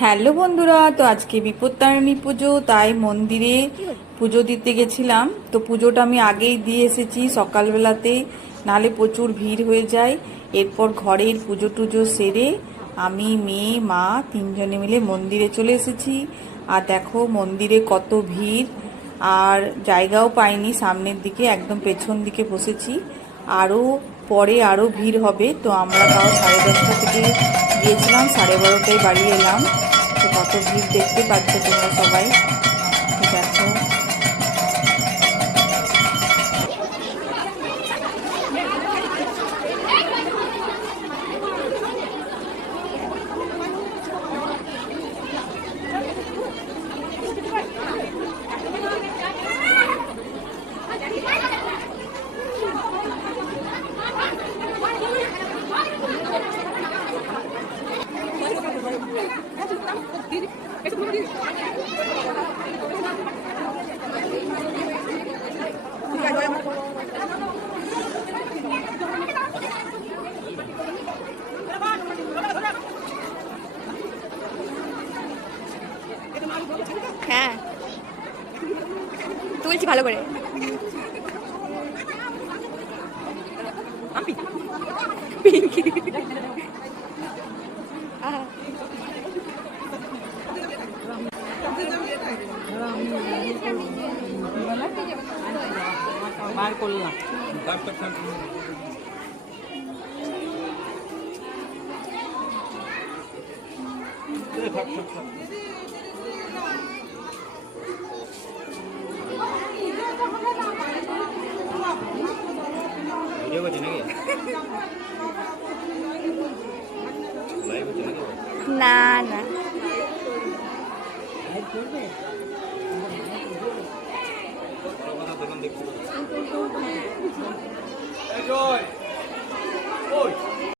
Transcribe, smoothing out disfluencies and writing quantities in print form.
Hello বন্ধুরা, তো আজকে বিপত্তারিণী পুজো, তাই মন্দিরে পুজো দিতে গেছিলাম। তো পুজোটা আমি আগেই দিয়ে এসেছি সকালবেলাতেই, নালে প্রচুর ভিড় হয়ে যায়। এরপর ঘরের পুজো টুজো সেরে আমি, মেয়ে, মা তিনজনে মিলে মন্দিরে চলে এসেছি। আর দেখো মন্দিরে কত ভিড়, আর জায়গাও পাইনি সামনের দিকে, একদম পেছন দিকে বসেছি। আরও পরে আরও ভিড় হবে, তো আমরা তাও 10:30 থেকে গিয়েছিলাম, 12:30টায় বাড়ি এলাম। তো কত ভিড় দেখতে পাচ্ছ তোমরা সবাই, তো দেখো। হ্যাঁ, তুলছি ভালো করে। বার করলাম। না না, Enjoy!